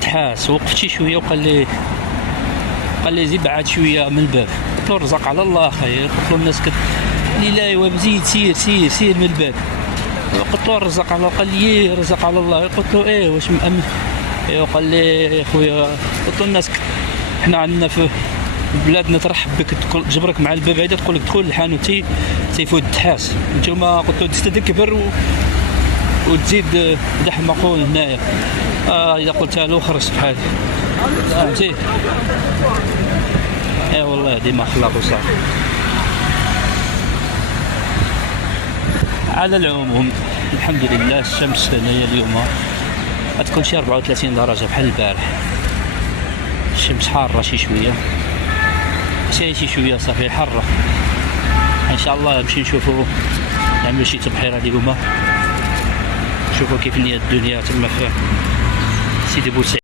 الدحاس وقفت شي شويه وقال لي زيد بعد شويه من الباب. قلت له الرزق على الله خير. قلت له الناس قال لي لا بزيد سير من الباب. قلت له الرزق على الله. قال لي الرزق على الله. قلت له ايه واش مأمن. قال لي يا خويا. قلت له الناس حنا عندنا في بلادنا ترحب بك تجبرك مع الباب عيده تقول لك دخل الحانوت تيفوت الدحاس. نتوما قلت له تستكبر وتزيد تحمقون هنايا. اذا قلتها له خرج بحالي فهمتي. والله ديما اخلاق وصافي. على العموم الحمد لله الشمس هنايا اليوم غتكون شي 34 درجه بحال البارح. الشمس حاره شي شويه شي شويه صافي حاره. ان شاء الله نمشي نشوفوا نعملوا شي تبحيره اليوم نشوفوا كيف الدنيا تما في سيدي بوسعيد.